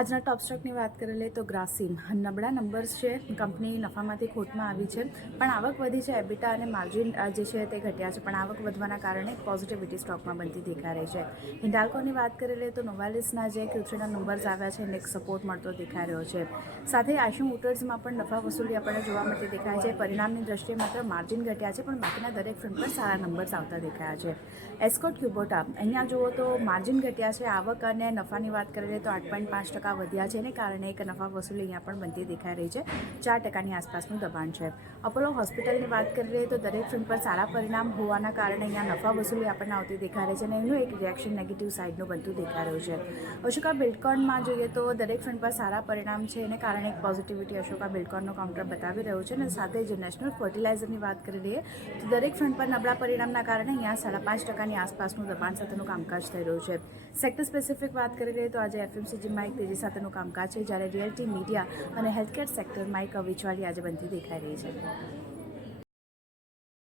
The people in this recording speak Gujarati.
આજના ટોપ સ્ટોકની વાત કરી લઈએ તો ગ્રાસિમ નબળા નંબર્સ છે, કંપની નફામાંથી ખોટમાં આવી છે, પણ આવક વધી છે. એબિટા અને માર્જિન જે છે તે ઘટ્યા છે, પણ આવક વધવાના કારણે પોઝિટિવિટી સ્ટોકમાં બનતી દેખાઈ રહી છે. હિન્ડાલ્કોની વાત કરી લઈએ તો નોવાલિસના જે Q3ના નંબર્સ આવ્યા છે એને એક સપોર્ટ મળતો દેખાઈ રહ્યો છે. સાથે આશુ મોટર્સમાં પણ નફા વસૂલી આપણને જોવા મળતી દેખાય છે. પરિણામની દ્રષ્ટિએ માત્ર માર્જિન ઘટ્યા છે, પણ બાકીના દરેક ફ્રન્ટ પર સારા નંબર્સ આવતા દેખાયા છે. એસ્કોટ ક્યુબોટા અહીંયા જુઓ તો માર્જિન ઘટ્યા છે. આવક અને નફાની વાત કરી લઈએ તો 8.5% વધ્યા છે, એને કારણે એક નફા વસૂલી અહીંયા પણ બનતી દેખાઈ રહી છે. 4% આસપાસનું દબાણ છે. અપોલો હોસ્પિટલની વાત કરી લઈએ તો દરેક ફ્રન્ટ પર સારા પરિણામ હોવાના કારણે અહીંયા નફા વસૂલી આપણને આવતી દેખાઈ રહી છે અને એનું એક રિએક્શન નેગેટિવ સાઇડનું બનતું દેખાઈ રહ્યું છે. અશોકા બિલ્ડકોનમાં જોઈએ તો દરેક ફ્રન્ટ પર સારા પરિણામ છે, એને કારણે એક પોઝિટિવિટી અશોકા બિલ્ડકોનનો કાઉન્ટર બતાવી રહ્યું છે. અને સાથે જ નેશનલ ફર્ટિલાઇઝરની વાત કરી લઈએ તો દરેક ફ્રન્ટ પર નબળા પરિણામના કારણે અહીંયા 5.5% આસપાસનું દબાણ સાથેનું કામકાજ થઈ રહ્યું છે. સેક્ટર સ્પેસિફિક વાત કરી લઈએ તો આજે FMCGમાં એક તેજી સાથેનું કામકાજ છે, જ્યારે રિયલ્ટી, મીડિયા અને હેલ્થકેર સેક્ટરમાં એક વિચવાલી આજે બનતી દેખાઈ રહી છે.